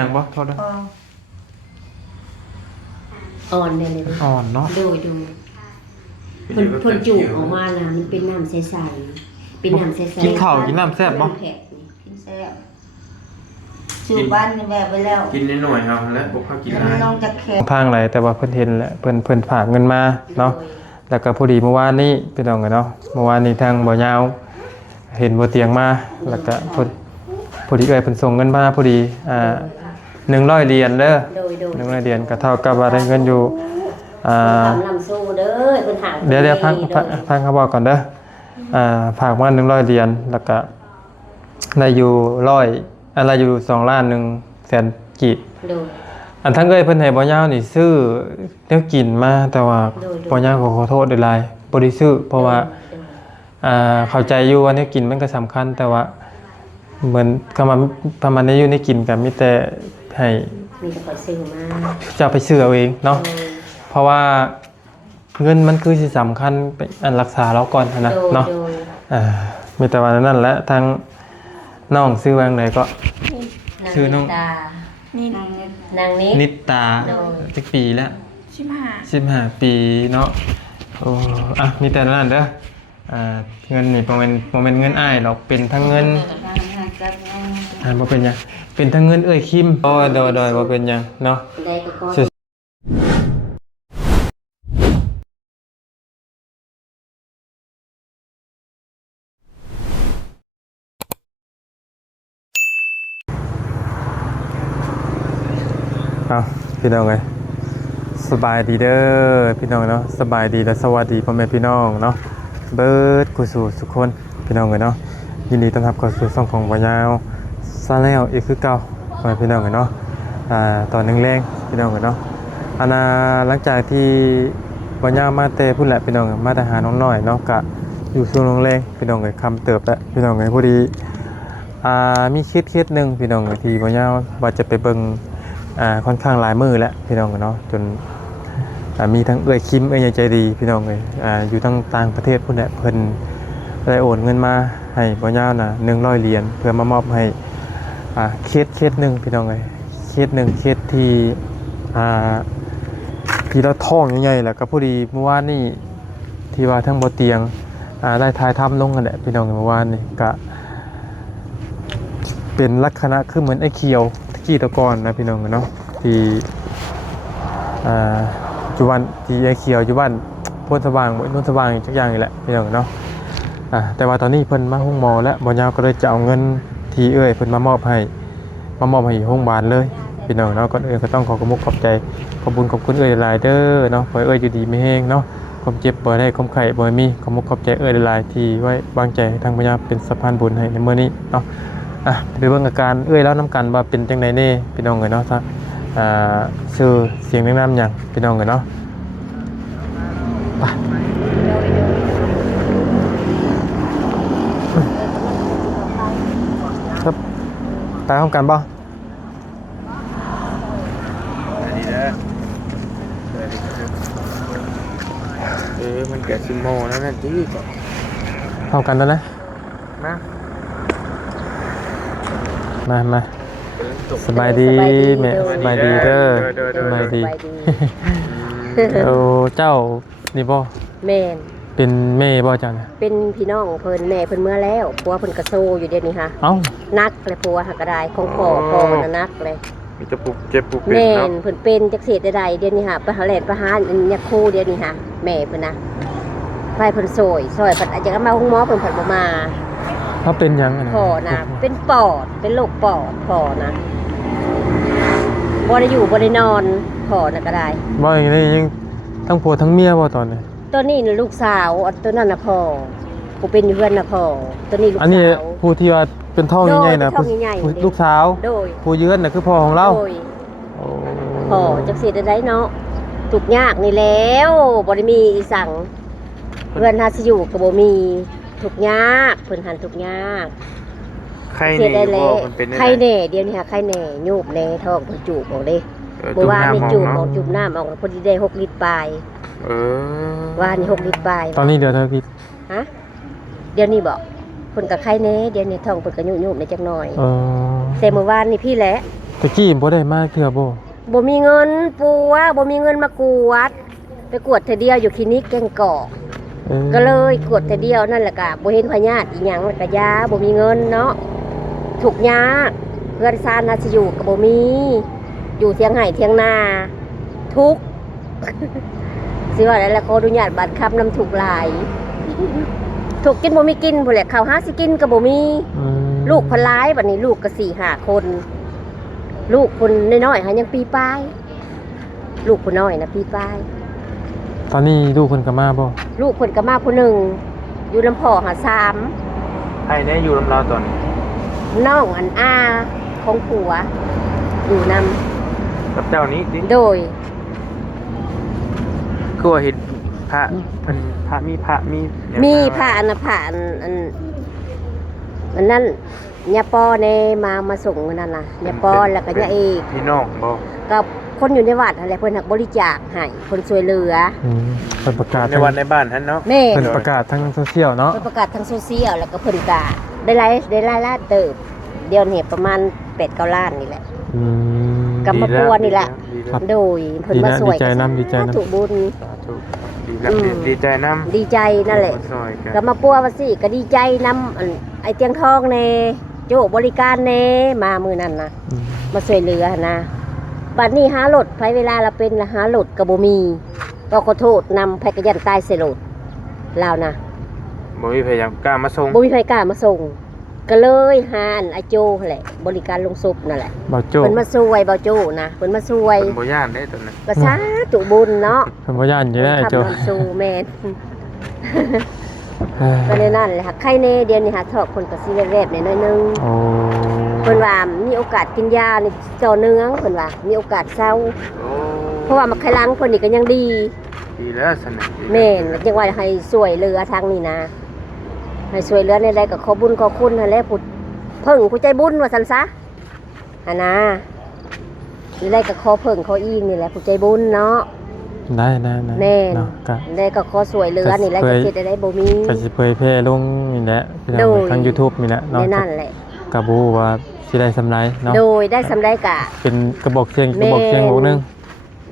ยังบ่โทษนะอ่อนเลยอ่อนเนาะดูคนจุออกมาแล้วมันเป็นน้ำใสๆเป็นน้ำใสๆกินข้าวกินน้ำแซ่บบ่กินแซ่บชื่อบ้านนี่แบบไปแล้วกินนิดหน่อยเอาแล้วบ่ค่อยกินหลาย น้องจะแข็งทางไหนแต่ว่าเพิ่นเห็นแหละเพิ่นฝากเงินมาเนาะแล้วก็พอดีเมื่อวานนี้พี่น้องกันเนาะเมื่อวานนี้ทางบ่ยาวเห็นบ่เตียงมาแล้วก็พอดีเพิ่นส่งเงินมาพอดี100เหรียญเด้อ100เหรียญก็เท่ากับว่าได้เงินอยู่ลำสู้เด้อเพิ่นหาเดี๋ยวพังเขาบอกก่อนเด้อฝากมา100เหรียญแล้วก็ได้อยู่อะไรอยู่2ล้าน1แสนกีบอันทั้งเพิ่นให้บ่ยาวนี่ซื้อแนวกินมาแต่ว่าบ่ยาวขอโทษด้วยหลายบ่ได้ซื้อเพราะว่าเข้าใจอยู่ว่าแนวกินมันก็สำคัญแต่ว่าเหมือนคำว่าประมาณนี้อยู่ในกินก็มีแต่ให้มีแต่ขอซื้อมาจะไปซื้อเอาเองเนาะเพราะว่าเงินมันคือสิสำคัญเป็นอันรักษาเราก่อนนะเนาะมีแต่ว่านั่นแหละทางน้องซื้อวางไหนก็ซื้อน้องนางนิตตาจักปีแล้ว15ปีเนาะโอ้มีแต่นั่นเด้อเงินนี่บ่แม่นเงินอ้ายหรอกเป็นทั้งเงินบ่เป็นหยังเป็นทั้งเงินคิมโดยบ่เป็นหยังเนาะได้ก็พี่น้องเลยสบายดีเด้อพี่น้องเนาะสบายดีและสวัสดีพ่อแม่พี่น้องเนาะเบิร์ดกุศลสุขคนพี่น้องเลยเนาะยินดีต้อนรับเข้าสู่ช่องของวายาวซาแล้วอีกคือเก่าพ่อแม่พี่น้องเลยเนาะตอนแรงพี่น้องเลยเนาะหลังจากที่วายาวมาเตะพูดแหละพี่น้องมาแต่หาน้องน้อยเนาะกะอยู่ช่วงแรงพี่น้องเลยคำเติบแล้วพี่น้องเลยพอดีมีเคสหนึ่งพี่น้องเลยที่วายาวว่าจะไปเบิ่งค่อนข้างหลายมือแล้วพี่น้องเนาะจนมีทั้งคิมใจดีพี่น้องเลยอยู่ทั้งต่างประเทศพุ่นแหละเพิ่นได้โอนเงินมาให้บ่ยาวน่ะ100เหรียญเพื่อมามอบให้เคสหนึ่งพี่น้องเลยเคสที่เราท้องใหญ่ๆแหละก็พอดีเมื่อวานนี่ที่ว่าทั้งบ่เตียงได้ทายทำลงกันแหละพี่น้องเมื่อวานนี่ก็เป็นลักษณะคือเหมือนไอ้เขียวกี้ตะกอนนะพี่น้องเนาะที่จุบันที่ไอเขียวจุบันพ้นสว่างพ้นสว่างทุกอย่างนี่แหละพี่น้องเนาะแต่ว่าตอนนี้เพิ่นมาห้องหมอแล้วบ่ยาวก็เลยจะเอาเงินที่เพิ่นมามอบให้ห้องบานเลยพี่น้องเนาะก่อนก็ต้องขอบคุณขอบใจขอบคุณหลายเด้อเนาะขออยู่ดีไม่แห้งเนาะความเจ็บบ่ได้ความไข้บ่มีขอบใจหลายที่ไว้วางใจทางบ่ยาวเป็นสะพานบุญให้ในมื้อนี้เนาะไปเบิ่งอาการแล้วน้ำกันว่าเป็นจังได๋แน่พี่น้องเนาะซะชื่อเสียงแนะนำหยังพี่น้องเนาะไปครับตายพร้อมกันบ่ดีเด้อมันแก่ซิโมแล้วนั่นจี้พร้อมกันแล้วนะมาสบายดีแม่สบายดีเด้อสบายดีเจ้านี่บ่แม่เป็นแม่บ่จังเป็นพี่น้องเพิ่นแม่เพิ่นเมื่อแล้วผัวเพิ่นกระโซอยู่เดี๋ยวนี้ค่ะนักเลยผัวหักกระไดของพ่อน่ะนักเลยมีจะปุกเจ็บปุกเป็นเนาะแม่เพิ่นเป็นจักเศษใดๆเดี๋ยวนี้ค่ะไปหาแหลนประหารยักคู่เดี๋ยวนี้ค่ะแม่เพิ่นนะไปเพิ่นซอยเพิ่นอาจจะมาห้องหมอเพิ่นบ่มาเขาเป็นยังไงพ่อนะเป็นปอดเป็นโรคปอดพ่อนะบ่ได้อยู่บ่ได้นอนพ่อนะก็ได้บ่อย่างนี้ยังทั้งผัวทั้งเมียบ่ตอนนี้ตัวนี้ลูกสาวตัวนั้นน่ะพ่อผู้เป็นอยู่เพื่อนน่ะพ่อตัวนี้ลูกสาวอันนี้ผู้ที่ว่าเป็นท้องใหญ่ๆนะลูกสาวผู้ยืนน่ะคือพ่อของเราพ่อจักสิได้เนาะทุกยากนี่แล้วบ่ได้มีอีสังเพื่อนหาสิอยู่ก็บ่มีทุกยากเพิ่นหันทุกยากใครแน่บ่มันเป็นใครแน่เดี๋ยวนี้ค่ะใครแน่ยูบแน่ท้องเพิ่นจูบออกเด้บ่ว่านี่จูบออกจูบน้ำออกพอดีได้6ลิตรปลายว่านี่6ลิตรปลายตอนนี้เดี๋ยวเท่ากี่ฮะเดี๋ยวนี้บ่เพิ่นก็ใครแน่เดี๋ยวนี้ท้องเพิ่นก็ยุบๆได้จักหน่อยแต่เมื่อวานนี่พี่แหละ ตะกี้บ่ได้มาเทื่อบ่ บ่มีเงินปัวบ่มีเงินมากวดไปกวดเทอเดียวอยู่คลินิกแก่งกอก ก็เลยกวดเทอเดียวนั่นแหละก็บ่เห็นพญาติอีหยังแล้วก็ยาบ่มีเงินเนาะทุกข์ยากเพื่อนซ่านน่าสิอยู่ก็บ่มีอยู่เถียงไห้เถียงนาทุกข์ สิว่าแล้วขออนุญาตบัตรครับน้ำทุกข์หลาย ถูกกินบ่มีกินพุ่นแหละข้าวหาสิกินก็บ่มี ลูกพนหลายบัดนี้ลูกก็4-5 คน ลูกคนน้อยๆหายังปีปลายลูกคนน้อยนะปีปลาย ตอนนี้ลูกเพิ่นก็มาบ่ ลูกคนก็มาผู้หนึ่งอยู่ลำพ่อหาใครได้อยู่ลำเราตอนนี้ 3น้องอันอาของผัวอยู่น กับเจ้านี้ดิ ำโดย คือว่าเห็นพระเพิ่นพระมีเนี่ย มีผ่านนะผ่านอันนั้นยาปอในมาส่งนั่นน่ะยาปอแล้วก็ยาเอก พี่น้องบ่ กับคนอยู่ในวัดอะไรเพิ่นหักบริจาคให้คนช่วยเหลือ เพิ่นประกาศ ในวันในบ้านท่านเนาะ แม่ เพิ่นประกาศทางโซเชียลเนาะ เพิ่นประกาศทางโซเชียลแล้วก็เพิ่นก็ได้ไล่ล่าเติบเดี๋ยวนี้ประมาณ8-9 ล้านนี่แหละ อืม กำมาปัวนี่แหละ ดีแล้ว โดยเพิ่นมาสวย ดีใจนำดีใจนำ ถูกบุญ สาธุดีแล้วดีใจนำ ดีใจนั่นแหละ ซอยกัน กำมาปัวว่าสิก็ดีใจนำไอ้เตียงทองแน่โจ้บริการแน่มามื้อนั้นนะ อืม มาช่วยเหลือนะบัดนี้หารถไผเวลาเราเป็นละหารถก็บ่มีก็ขอโทษนำไผกระยันตายใส่รถลาวนะ บ่มีพยายามกล้ามาส่ง บ่มีไผกล้ามาส่ง ก็เลยหาอันอาโจนั่นแหละบริการลงศพนั่นแหละ บ่โจ้ เพิ่นมาช่วยบ่โจนะเพิ่นมาช่วย เพิ่นบ่ย่านได้ตอนนั้น ก็สาธุบุญเนาะ เพิ่นบ่ย่านอยู่ได้โจ้ ทำมันสู้แม่น เอ้ย ก็เลยนั่นแหละค่ะไข้แน่เดียวนี่หาทอกคนก็สิแวบๆหน่อยนึง โอ้ เพิ่นว่ามีโอกาสกินยานี่ต่อเนื่องเพิ่นว่ามีโอกาสเศร้า โอ้ เพราะว่ามาไข้ล้างเพิ่นนี่ก็ยังดี ดีแล้วสนะดีล้ว แม่นจังว่าให้ช่วยเหลือทางนี้นะให้ช่วยเหลือในใดก็ขอบุญขอคุณนั่นแหละผู้เพิ่งผู้ใจบุญว่าซั่นซะหั่นนะในใดก็ขอเพิ่งขออีกนี่แหละผู้ใจบุญเนาะ ได้ แม่น เนาะก็ ในใดก็ขอช่วยเหลือนี่แหละจะเฮ็ดได้บ่มี ก็สิเผยแพร่ลงนี่แหละพี่น้อง โดย ทาง YouTube นี่แหละ ใน เนาะ นั่นแหละ ก็บ่รู้ว่าสิได้สำไรเนาะ โดยได้สำได้กะ เป็นกระบอกเสียงกระบอกเสียงวงหนึง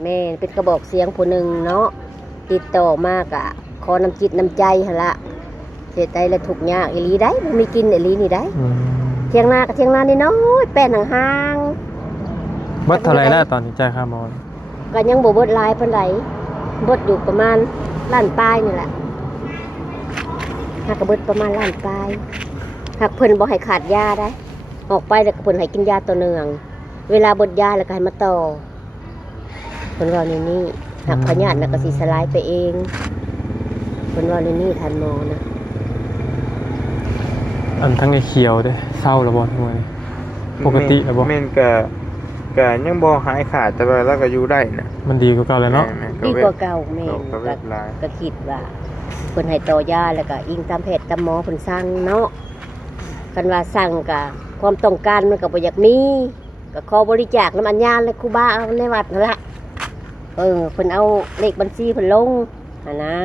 แม่นเป็นกระบอกเสียงผู้หนึ่งเนาะติดต่อมากะขอน้ำจิตน้ำใจหั่นละเสียใจและทุกข์ยากอีหลีได้บ่มีกินอีหลีนี่ได้ อืม เที่ยงนากับเที่ยงนานี่น้อยแป้นห่าง เบิดเท่าไหร่แล้วตอนนี้จ่ายค่าหมอ ๆก็ยังบ่เบิดหลายปานใดเบิดอยู่ประมาณล้านปลายนี่แหละหากก็เบิดประมาณล้านปลายหากเพิ่นบ่ให้ขาดยาได้ ออกไปแล้วก็เพิ่นให้กินยาต่อเนื่อง เวลาเบิดยาแล้วก็ให้มาต่อเพิ่นว่านี่หากพยาธิน่ะก็สิสลายไปเองเพิ่นว่านี่ทันหมอนะ อันทั้งไอ้เขียวเด้อเศร้าแล้วบ่ทุกมื้อนี้ปกติแล้วบ่ แม่นก็ยังบ่หายขาดแต่ว่าเราก็อยู่ได้นะ มันดีกว่าเก่าแล้วเนาะ แม่ ดีกว่าเก่าแม่ ก็เวทลาย ก็คิดว่าเพิ่นให้ต่อยาแล้วก็อิงตามแพทย์ตามหมอเพิ่นสั่งเนาะคันว่าสั่งก็ความต้องการมันก็บ่อยากมีก็ขอบริจาคน้ำอัญญาและครูบาเอาในวัดนั่นล่ะเพิ่นเอาเลขบัญชีเพิ่นลงหั่นนะ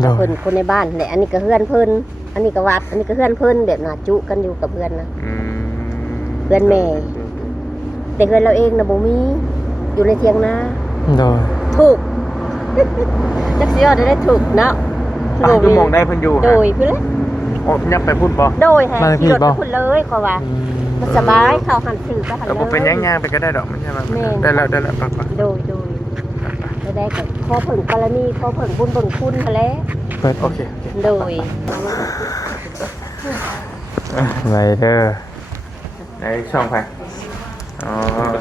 โดย เพิ่นคนในบ้านแหละอันนี้ก็เฮือนเพิ่นอันนี้ก็วัดอันนี้ก็เฮือนเพิ่นแบบน่าจุกันอยู่กับเพื่อนนะ อืม เพื่อนแม่ แต่เฮือนเราเองน่ะบ่มีอยู่ในเถียงนา โดย ถูก จักสิเอาได้ถูกเนาะ อ่ะอยู่หมองได้เพิ่นอยู่ โดยเพื่อน โอ้ยับไปพูดบ่ โดยแฮขี่รถไปพุ่นเลยขอว่า อืม มันสบายเข้าหันสื่อก็หัน ก็ เล บ่ ย เป็นย่างๆไปก็ได้ดอกมันใช่ไหม แม่ ได้แล้วไป โดยได้กับขอเพิ่งกรณีขอเพิ่งบุญเบิ่งคุณหั่นแหละ เปิด โอเค โดย ไวเด้อ ในช่องไปอ๋อ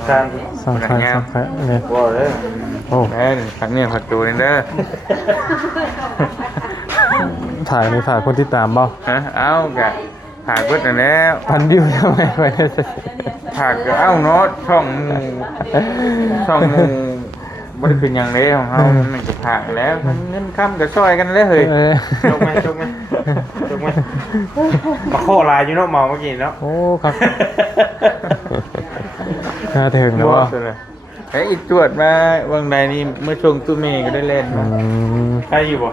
สร้าง สังขารสังขารเนี่ย ว้าวเลย โอ้ แม่นผักเนี่ยผักตูนี่เด้อ ถ่ายนี่ถ่ายคนที่ตามบ่ ฮะเอากะผักเบิดนั่นแล้ว พันวิวทำไมไว้ได้สิ ผักก็เอาเนาะช่องหมู่บ่ได้เป็นหยังเลยของเฮามันก็ผักแล้วเงินค้ำก็ซอยกันเลยเฮ้ย เออ จกไหมมาโคลายอยู่เนาะเมาเมื่อกี้เนาะ โอ้ครับน่าถึงแล้ว บ่ วะ ซะเลยเฮ้ยอีจวดมาวังใดนี่เมื่อช่วงตู้เมย์ก็ได้เล่น อื มาม ใครอยู่บ่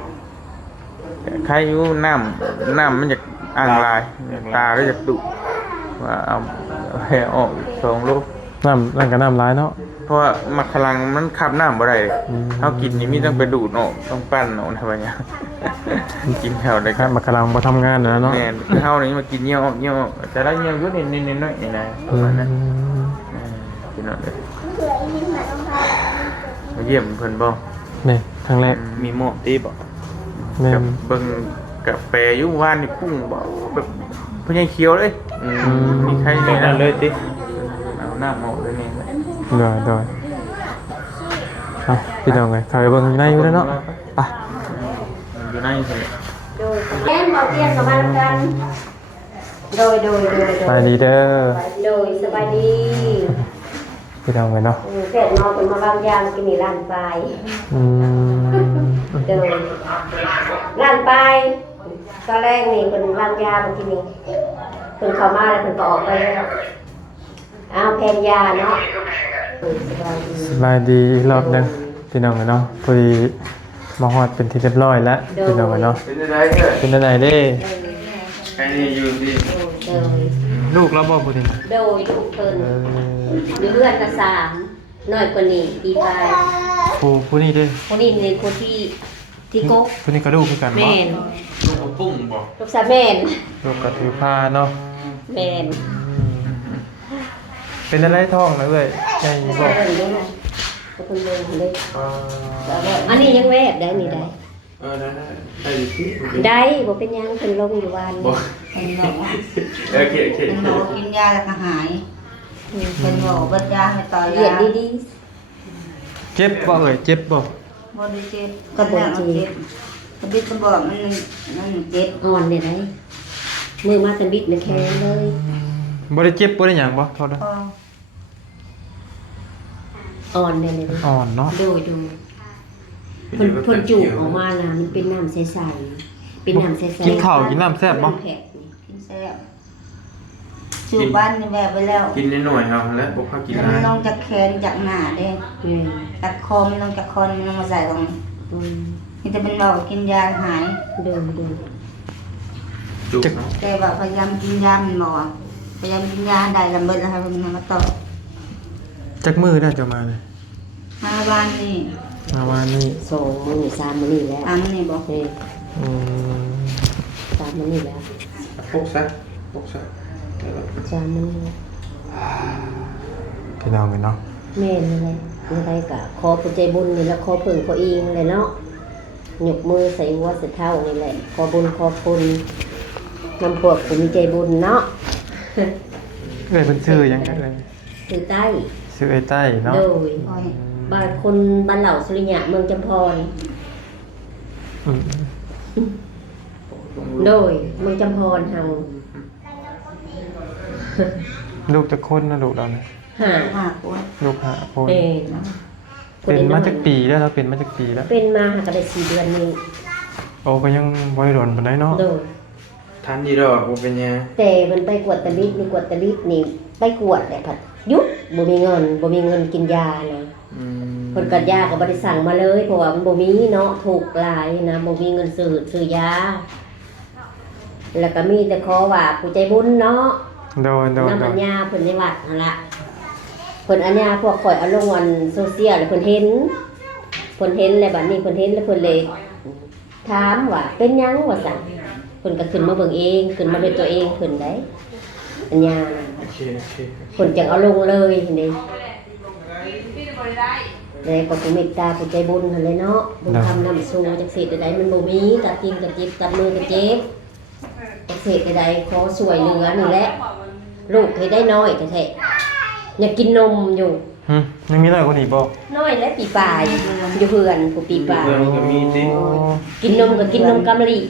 ใครอยู่น้ำมันจะอ่างลายตาก็จะดุว่าเอา แห่ออก2 โล น้ำนั่นก็น้ำร้ายเนาะ เพราะว่ามักขลังมันขับน้ำบ่ได้เฮากินนี่มีต้องไปดูดออกต้องปั้นออกนะว่าเนี่ย กินข้าวได้ ครับมากำลังมาทำงานนะเนาะ แม่นคือเฮานี่มากินเหี่ยวออกเหี่ยวออกแต่ละเหี่ยวอยู่นิดๆหน่อยๆนี่นะประมาณนั้นกินเอาเลยมาเยี่ยมเพิ่นบ่ นี่ครั้งแรก มีหม้อตีบ่ แม่ กับเบิ่งกับแปรอยู่ว่านนี่ปุ้งบ่แบบผู้ใหญ่เขียวเลยมีใครในนั้นเลยติเอาน้ำออกเลยนี่ โดยเอาพี่น้องเลยเขาไปเบิ่งอยู่ในอยู่แล้วเนาะไป อยู่ในสิ โดยแม่บ่เตียนกับมากัน โดย ไปดีเด้อ โดยสบายดี พี่น้องเลยเนาะ เสร็จนอนเป็นมาบางยามกินนี่ร้านปลาย อืม โดยร้านปลายตอนแรกนี่เป็นบางยามกินนี่เพิ่นเข้ามาแล้วเพิ่นก็ออกไปแล้วเอาแพนยาเนาะสบายดี สบายดีอีกรอบหนึงพี่น้องเลยเนาะพอดีมาฮอดเป็นที่เรียบร้อยแล้วพี่น้องเลยเนาะ เป็นจังไดเด้อ เป็นอะไรเด้ ใครนี่อยู่ที่ โดย ลูกเราบอกพูดถึง โดยลูกเพิ่นอยู่เรือนก็3น้อยกว่านี้ปีปลาย ผู้นี่เด้ คนนี้ในคนที่กก ผู้นี่ก็ลูกคือกัน แม่ เนาะ น ลูกปุ้งบ่ ลูกสาวแม่น ลูกก็ถือผ้าเนาะ แม่น เป็นอะไรท้องนะเว้ยใช่บ่ เพิ่นด้วยเพิ่นเลยเลยอันนี้ยังแวบได้นี่ได้ ได้อยู่ที่ ได้บ่เป็นหยังเพิ่นลงอยู่วาน บ่ เป็นบอกว่า โอเค เป็นบอกกินยาแล้วก็หายเป็นบอกบัดยาให้ต่อย เรีย ยาน ดี เจ็บบ่เอ่ยเจ็บบ่ บ่ได้เจ็บก็บ่เจ็บกระบิดกระบอกมันเจ็บ ๆอ่อนได้ได้มือมาตันบิดนะแข็งเลย บ่ได้เจ็บบ่ได้หยังบ่โทษนะ พอ อ่อนได้เลย อ่อนเนาะ โดยเพิ่นจุออกมาน่ะมันเป็นน้ำใสๆเป็นน้ำใสๆ กินข้าวกินน้ำแซ่บบ่ แข็ง กินแซ่บชื่อบ้านนี่แบบไปแล้ว กินนิดหน่อยเอาแล้วบ่เข้ากินห มั ลาน ย ลงจากแขนจากหน้าเด้ นี่ จากคอมันลงจากคอมันลงมาใส่ตรงนี้ อืม นี่จะเป็นบอกกินยาหาย โดย จุกเนาะ แต่ว่าพยายามกินยามันบอกว่าพยายามกินยาได้ลำเบิดแล้วครับมันมาต่อ จักมือได้จะมาเลย 5 วันนี่ มาวันนี้ 2 มื้อ3มื้อนี่แล้ว ตามนี่บอก นี่ อืม 3มื้อนี่แล้ว พกซะแล้วก็ 3มื้อนี่แล้ว พี่น้องเลยเนาะ แม่นเลยอะไรกะขอผู้ใจบุญนี่แหละขอเพิ่งขอเองเลยเนาะยกมือใส่หัวใส่เท้านี่แหละขอบุญขอคุณนำพวกผู้มีใจบุญเนาะ เอ้ยเพิ่นชื่อหยังไงเอ้ย คือใต้ ชื่อไอ้ใต้เนาะ โดย คอย บ้านคนบ้านเหล่าสุริยะเมืองจำพร อืม โดยเมืองจำพรเฮา ลูกจักคนนะลูกเราเนี่ย หา มากกว่า ลูกหาคน เป็น เป็นมาจากปีแล้วเราเป็นมาจากปีแล้ว เป็นมาหากันได้4 เดือนนี้ โอ้ก็ยังบ่ได้โดนปานใดเนาะ โดย ทันอยู่ดอกบ่เป็นหยัง แต่มันไปกวดตะลิดนี่กวดตะลิดนี่ไปกวดแหละผัดหยุดบ่มีเงินกินยานะ คนกัดยาก็บ่ได้สั่งมาเลยเพราะว่ามันบ่มีเนาะถูกหลายนะบ่มีเงินซื้อยาแล้วก็มีแต่ขอว่าผู้ใจบุญเนาะ โดน นำอัญญาเพิ่นในวัดนั่นล่ะเพิ่นอัญญาพวกข่อยเอาลงวันโซเชียลแล้วเพิ่นเห็นแล้วบัดนี้เพิ่นเห็นแล้วเพิ่นเลยถามว่าเป็นหยังว่าซั่นเพิ่นก็ขึ้นมาเบิ่งเองขึ้นมาด้วยตัวเองเพิ่นได้อัญญาน่ะ โอเค เพิ่นจังเอาลงเลยนี่เลยก็ผู้เมตตาผู้ใจบุญนั่นเลยเนาะบุญทำนำสู่จักเศษใดๆมันบ่มีตัดจริงกับเจ็บตัดมือกับเจ็บจักเศษใดๆขอช่วยเหลือนี่แหละลูกให้ได้น้อยแท้ๆอยากกินนมอยู่ ยังมีน้อยกว่านี้บ่ น้อยและปีปลายอยู่เพื่อนผู้ปีปลาย เพื่อนก็มีติ กินนมก็กินนมกำมะหรี่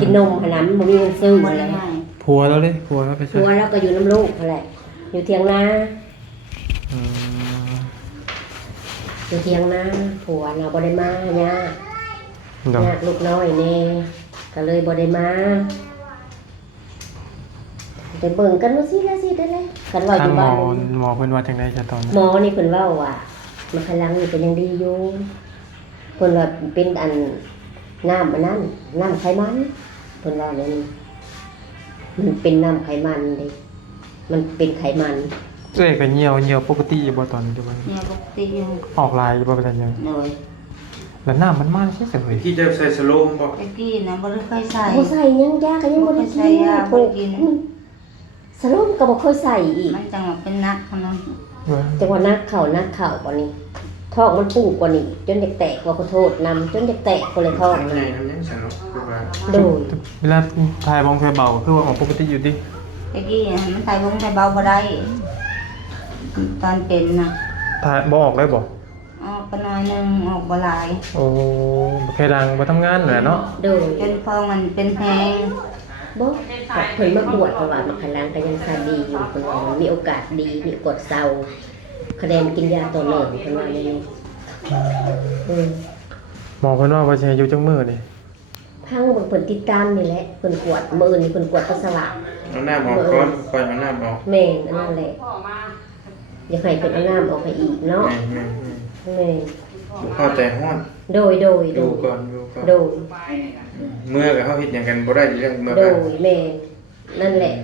กินนมหั่นน่ะมันบ่มีเงินซื้อ บ่ อะไร ได้ให้ ผัวแล้วเด้ผัวแล้วไป ผั ใช่ วแล้วก็อยู่น้ำลูกนั่นแหละอยู่เถียงนา อืม อยู่เถียงนาผัวน่ะบ่ได้มาย่า ดอก ญาติลูกน้อยแน่ก็เลยบ่ได้มาไปเบิ่งกันว่าสิละสิได้เลยกันว่าอ ทาง ยู่ หม บ้า อน หมอเพิ่นว่าจังได๋จะตอนนั้น หมอนี่เพิ่นเว้าว่ามันพลังนี่เป็นยังดีอยู่เพิ่นว่าเป็นอันน้ำอันนั้นน้ำไขมันเพิ่นว่าเลยมันเป็นน้ำไขมันเด้ มันเป็นไขมัน เอ้ยก็เหี่ยวปกติอยู่บ่ตอนนี้บ่ เนี่ยปกติอยู่ ออกลายอยู่บ่เป็นไรยัง โดย แล้วน้ำมันมาใช่เฮ้ย ที่จะใส่สโลมบ่ ตะกี้นะบ่ได้เคยใส่ บ่ใส่ยังยาก็ยังบ่ได้ บ่ใส่ กิน ยาบ่กิน สรุปก็บ่เคยใส่อีก มันจังว่าเป็นนักขนาด จังว่านักเข่ากว่านี้ท้องมันปูกว่านี้จนอยากแตกว่าขอโทษนำจนอยากแตกก็เลยท้อง ให นะ ญ่น้ำยังสั่นเนาะคือว่า โดย เวลาถ่ายบองถ่ายเบาก็คือว่าออกปกติอยู่ดิ ตะกี้มันใส่วงใส่เบาบ่ได้ตอนเป็นน่ะ ถ่ายบ่ออกเลยบ่ ออกไปหน่อยหนึงออกบ่หลาย โอ้บ่เคยดังบ่ทำงานแหละเนาะ โดย จนพอมันเป็นแพง บ่เพิ่นมาบวชเพราะว่ามาขลังก็ยังซาดีอยู่เพิ่นว่ามันมีโอกาสดีมีกดเซาคะแนนกินยาตัวหนึ่งเพิ่นว่าอย่างนี้อืม หมอเพิ่นว่าบ่สิให้อยู่จังมื้อนี่ พังเบิ่งเพิ่นติดตามนี่แหละเพิ่นกวดมื้ออื่นนี่เพิ่นกวดปัสสาวะ เอาหน้าออกก่อนค่อยเอาหน้าออก แม่นอันนั้นแหละอยากให้เพิ่นเอาน้ำออกให้อีกเนาะ แม่ แม่น บ่เข้าใจฮ้อน โดย ดู โด ก่อนดูก่อน โดย เมื่อกับเฮาเฮ็ดหยังกันบ่ได้อยู่เรื่องเมื่อ โด กัน ยแม่นนั่นแหละ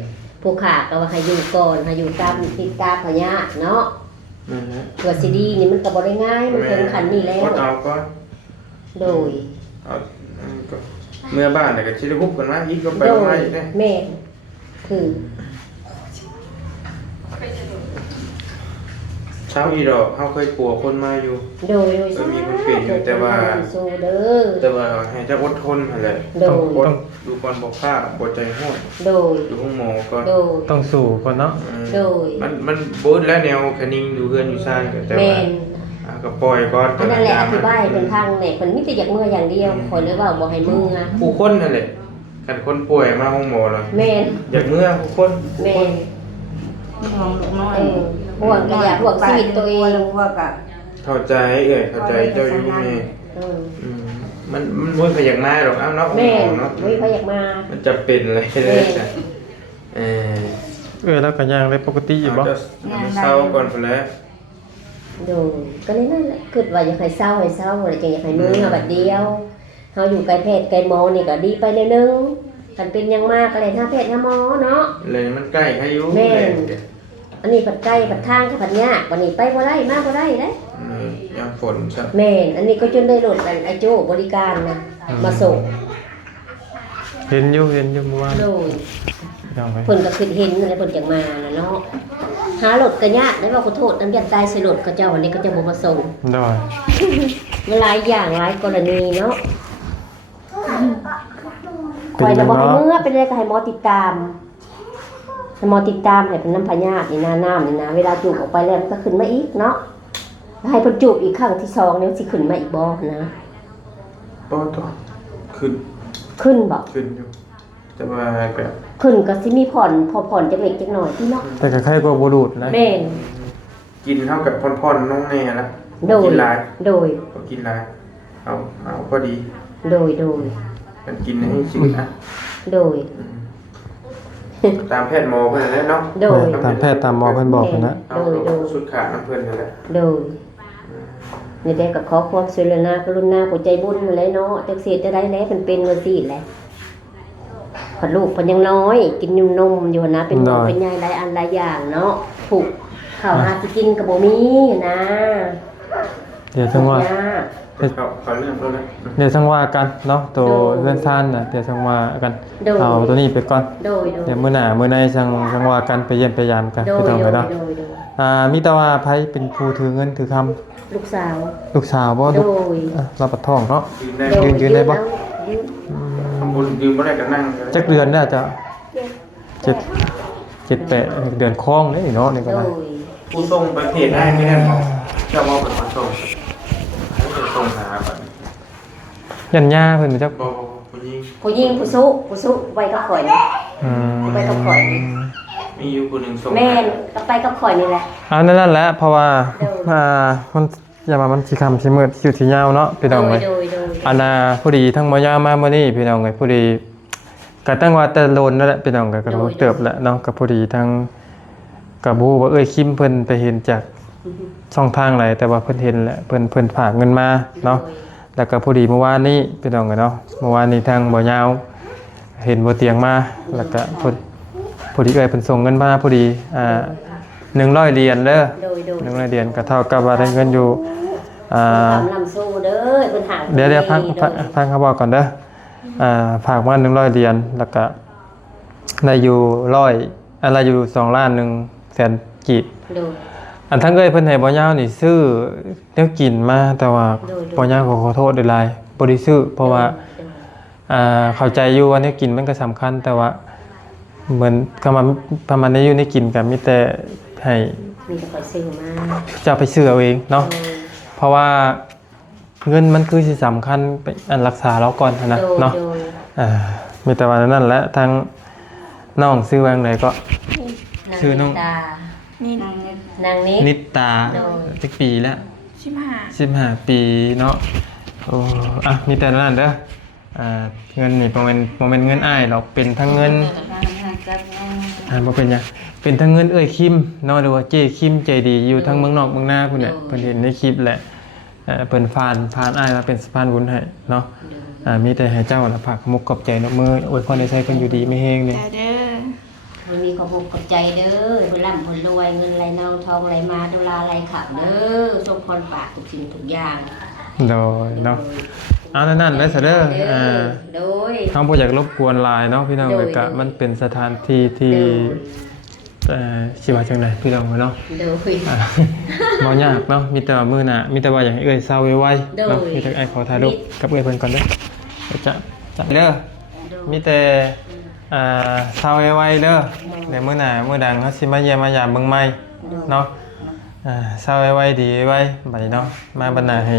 ผู้ขาก็ว่าให้อยู่ก่อนให้อยู่ตามติดตามพญาติเนาะ นั่นแหละ เพื่อสิดีนี่มันก็บ่ได้ง่ายมันถึงขั้นนี้แล้ว กดเอาก่อน โดย เอาอันนี้ก็เมื่อบ้านเนี่ยก็สิได้ฮุบกันมาอีกก็ไป โด มาย อีกเด้ แม่นคือ เช้าอีดอกเฮาเคยปัวคนมาอยู่ โดย มีคนเปลี่ยนอยู่แต่ว่า สู้เด้อ แต่ว่าให้เจ้าอดทนนั่นแหละ โดย ต้องอดดูก่อนบ่ฆ่าบ่ใจฮ้อน โดย ดูห้องหมอก่อน โดย ต้องสู้ก่อนเนาะ โดย มันเบิดแล้วแนวคณิงอยู่เฮือนอยู่ซ่านก็แต่ แม่ ว่าน ก็ปล่อยก่อน อันนั้นแหละอธิบายให้เป็นทางเนี่ยเพิ่นมีแต่อยากมืออย่างเดียวขอยเลยว่าบ่ให้มืออะ ผู้คนนั่นแหละคันคนป่วยมาห้องหมอแล้ว แม่น อยากเมื่อผู้คน แม่น ห่วงลูกน้อย ห่วงก็อยากห่วงชีวิตตัวเอง ลูกว่าก็ เข้าใจเข้าใจเจ้าอยู่แม่ อืม มันบ่พยากหน้าหรอกเอ้าเนาะ แม่น เนาะ บ่มีใครอยากมา มันจะเป็นอะไรเลยจ้ะเออ แล้วก็ย่างได้ปกติอยู่บ่ เอาจะเศร้าก่อนพุ่นแหล้ว โดยก็เลยนั่นแหละคิดว่าอยากให้เศร้าอะไรจังอยากให้มือเอาบัดเดียวเฮาอยู่ใกล้แพทย์ใกล้หมอนี่ก็ดีไปแนวนึงคันเป็นอยังมากก็เลยหาแพทย์หาหมอเนาะ เลยมันใกล้ให้อยู่ แม่น เลย อันนี้ผัดไก่ผัดทางกับผัดยากวันนี้ไปบ่ได้มาบ่ได้เด้ ยามฝนใช่ แม่นอันนี้ก็จนได้รถอันไอโจ้บริการนะมาส่ง เห็นอยู่เมื่อวาน โดย ย่างไป เพิ่นก็คือเห็นอะไรเพิ่นจังมาน่ะเนาะหารถก็ยากได้ว่าขอโทษน้ำยันตายใส่รถเขาเจ้าอันนี้ก็จะบ่มาส่ง ได้ มันหลายอย่างหลายกรณีเนาะค เป็น อย จั จะ ง บอกให้ เนาะ เมื่อเป็นอะไรก็ให้หมอติดตามให้หมอติดตามให้เป็นน้ำพญาตินี่นะน้ำนี่นะเวลาจูบออกไปแล้วมันก็ขึ้นมาอีกเนาะแล้วให้เพิ่นจูบอีกครั้งที่สองเนี่ยสิขึ้นมาอีกบ่นะ ต่อขึ้น ขึ้นบ่ ขึ้นอยู่แต่ว่าก็ ขึ้นก็สิมีผ่อนพอผ่อนจักเล็กจักหน่อยพี่เนาะ แต่ก็ใครก็บ่รูดนะ แม่น กินเท่ากับพ่อนๆน้องแน่ละ โดย กินหลาย โดย ก็กินหลายเอาพอดี โดย กันกินให้ชิมนะ โดย ตามแพทย์หมอเพิ่นนั่นแหละเนาะ โดย ตามแพทย์ตามหมอเพิ่นบอกนะ เอาสุดขาดน้ำเพิ่นนั่นแหละ โดยนี่ได้ก็ขอความช่วยเหลือกรุณาผู้ใจบุญนั่นแหละเนาะจักเสียจะได้แล้วเป็นว่าซี่แหละพอลูกเพิ่นยังน้อย กินนมอยู่นะเป็นหมอเป็นยายหลายอันหลายอย่างเนาะผูกข้าวหาสิกินก็บ่มีนะ เดี๋ยวจังว่า ยาก เขาเรื่องแล้วนะ เดี๋ยวจังว่ากันเนาะตัวเพื่อนท่านน่ะเดี๋ยวจังว่ากัน โดย เอาตัวนี้ไปก่อน โดย เดี๋ยวมื้อหน้ามื้อในจังว่ากันไปเยี่ยมไปยามกัน โด ไป ย ต้อง โด ไป ย เนาะ โดย มีแต่ว่าไผเป็นผู้ถือเงินถือคำ ลูกสาว ลูกสาวบ่ โด ลูก ย เราปัดท้องเนาะ ยืนได้ โด ยืนได้บ่ ยืน ทำบุญยืนบ่ได้ก็นั่ง จักเดือนน่าจะ7 8เดือนคล้องนี่เนาะนี่ก็ โด ได้ ย ผู้ส่งไปเพจได้ไม่ได้หรอกเจ้าว่าเป็นคนส่งให้เป็นส่งหาบัด ยันย่าเพิ่นจัก บ่ผู้หญิง ผู้ยิงผู้ซุไว้กับข่อยนี่ อืม ไปกับข่อยนี่ มีอยู่คนหนึงส่ง แม่นก็ไปกับข่อยนี่แหละ เอานั่นแหละเพราะว่า โดย มันอย่ามามันสิค่ำสิมืดสิอยู่ที่ยาวเนาะพี่น้องเอ้ย โดย อันน่ะผู้ดีทั้งบ่ยาวมามื้อนี้พี่น้องเอ้ยผู้ดีก็ตั้งว่าแต่โลนนั่นแหละพี่น้องก็รู้เติบแหละเนาะก็ผู้ดีทั้งก็บ่ฮู้ว่าคิมเพิ่นไปเห็นจากช่องทางไหนแต่ว่าเพิ่นเห็นแหละเพิ่นฝากเงินมาเนาะแล้วก็ผู้ดีเมื่อวานนี้พี่น้องเอ้ยเนาะเมื่อวานนี้ทางบ่ยาวเห็นบ่เตียงมาแล้วก็เพิ่น พอดีเอ้ยเพิ่นส่งเงินมาพอดี100เหรียญเด้อ โดย 100เหรียญก็เท่ากับว่าได้เงินอยู่ทำลำสู้เด้อเพิ่นหา เดี๋ยวพังเขาบอกก่อนเด้อฝากมา100เหรียญแล้วก็ได้อยู่อะไรอยู่2ล้าน1แสนกีบ โดย อันทั้งเอ้ยเพิ่นให้บ่ยาวนี่ซื้อแนวกินมาแต่ว่าบ่ยาวขอโทษด้วยหลายบ่ได้ซื้อเพราะว่าเข้าใจอยู่ว่าแนวกินมันก็สำคัญแต่ว่าเหมือนคำว่าประมาณนี้อยู่ในกินก็มีแต่ให้ มีแต่คอยซื้อมา เจ้าไปซื้อเอาเองเนาะเพราะว่าเงินมันคือสิสำคัญไปอันรักษาเราก่อนนะเนาะมีแต่ว่านั่นแหละทางน้องซื้อวางไหนก็ซื้อน้อง นี่นาง นางนี้ นิตตาจักปีแล้ว15ปีเนาะโอ้มีแต่นั่นเด้อเงินนี่บ่แม่นเงินอ้ายหรอกเป็นทั้งเงินบ่เป็นหยังเป็นทั้งเงินเอ้ยคิมเนาะหรือว่าเจ้คิมใจดีอยู่ทั้งเมืองนอกเมืองนาพุ่นน่ะเพิ่นเห็นในคลิปแหละเพิ่นผ่านอ้ายมาเป็นสะพานบุญให้เนาะมีแต่ให้เจ้าละผักมุกขอบใจนกมืออวยพรให้ใช้เพิ่นอยู่ดีไม่แห้งนี่ มันมีความภูมิใจเด้อคนร่ำคนรวยเงินไหลนองทองไหลมาดุลาไหลขับเด้อทรงพรปากทุกสิ่งทุกอย่าง โดยเนาะเอานั่นได้ซะเด้อโดย ทางบ่อยากรบกวนหลายเนาะพี่น้องก็มันเป็นสถานที่ที่สิว่าจังได๋พี่น้องเนาะ โดย บ่ยากเนาะมีแต่ว่ามื้อหน้ามีแต่ว่าอยากให้เอ้ยเซาไวๆเนาะมีแต่ไอ้ขอถ่ายรูปกับเอ้ยเพิ่นก่อนเด้อจะเด้อมีแต่เซาไวๆเด้อเดี๋ยวมื้อหน้ามื้อดังเฮาสิมาเยี่ยมมายามเบิ่งใหม่เนาะเซาไวๆดีไว้บัดนี้เนาะมาบรรณาให้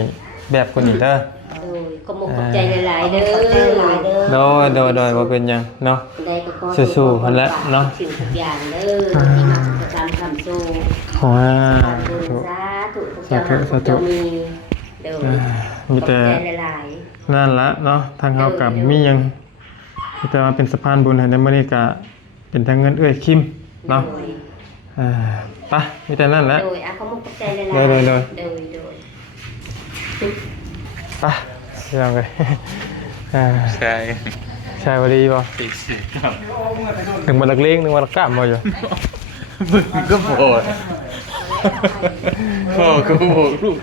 แบบคนนี้เด้อ โดยก็มุกขอบใจหลายๆเด้อ โดยว่าเป็นหยังเนาะ ได้ก็ขอ สู้ๆเพิ่นแหละเนาะ สิ่งทุกอย่างเด้อที่มาประทานคำสู้ ขอให้ สาธุทุกเจ้ามีเด้อ มีแต่ ขอบใจหลาย นั่นละเนาะทางเฮากับมีหยังมีแต่ว่าเป็นสะพานบุญให้ในมื้อนี้ก็เป็นทางเงินเอ้ยคิม ๆ เนาะไปมีแต่นั่นแหละ โดยขอมุกขอบใจหลายๆ โดย โดย ไปเสียงเลย ใช่ ใช่บ่ดีบ่ ติดสิครับ นึงมาลักเลงนึงมาลักกล้ามบ่อยู่ มึงก็โผล่พ่อก็โผล่ลูก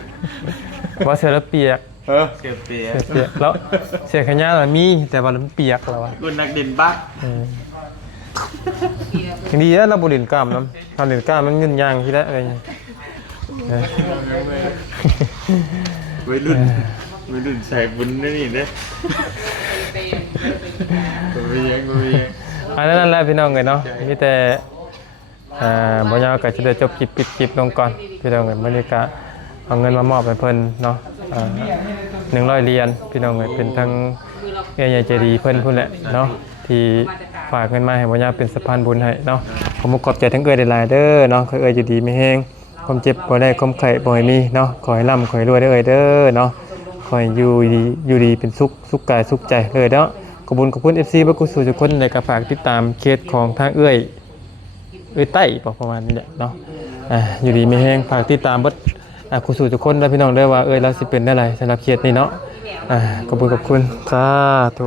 ว่าเสียแล้วเปียก เสียเปีย เปียกแล้วเสียขยะน่ะมีแต่ว่ามันเปียกแล้วอ่ะ รุ่นนักเด่นบ้า ทีนี้เราบ่เล่นกล้ามนำถ้าเล่นกล้ามมันเงินยางที่ได้อะไรอย่างเงี้ย วัยรุ่นใส่บุญนี่เด้กูยังอันนั้นแหละพี่น้องเอ้ยเนาะมีแต่บ่ยาวก็จะได้จบปิดคลิปลงก่อนพี่น้องเอ้ยมื้อนี้ก็เอาเงินมามอบให้เพิ่นเนาะ100เหรียญพี่น้องเอ้ยเป็นทั้งใหญ่ใจดีเพิ่นพุ่นแหละเนาะที่ฝากเงินมาให้บ่ยาวเป็นสะพานบุญให้เนาะผมขอบใจทั้งเอ้ยหลายๆเด้อเนาะเอ้ยอยู่ดีมีแฮงความเจ็บบ่ได้ความไข้บ่ให้มีเนาะขอให้ร่ำขอให้รวยเด้อเอ้ยเด้อเนาะขอให้อยู่ดีเป็นสุขกายสุขใจเลยเนาะขอบคุณ FC บ่กุศลทุกคนในก็ฝากติดตามเคสของทางเอ้ยใต้ประมาณนี้แหละเนาะอยู่ดีมีแฮงฝากติดตามเบิดกุศลทุกคนเด้อพี่น้องเด้อว่าเอ้ยเราสิเป็นได้ไรสำหรับเคสนี้เนาะขอบคุณสาธุ